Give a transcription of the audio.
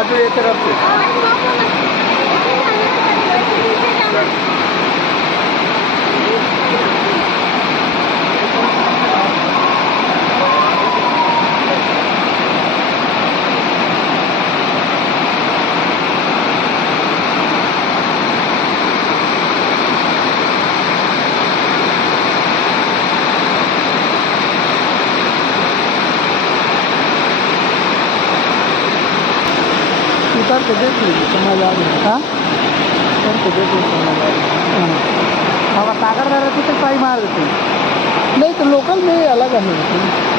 बाजू ये तरफ से। उतर के देख लीजिए, समझ आ रही है। हाँ, उतर के देख लीजिए, समझ आ रही है। हाँ, अगर सागर रहती तो ट्राई मार देती, नहीं तो लोकल में अलग है।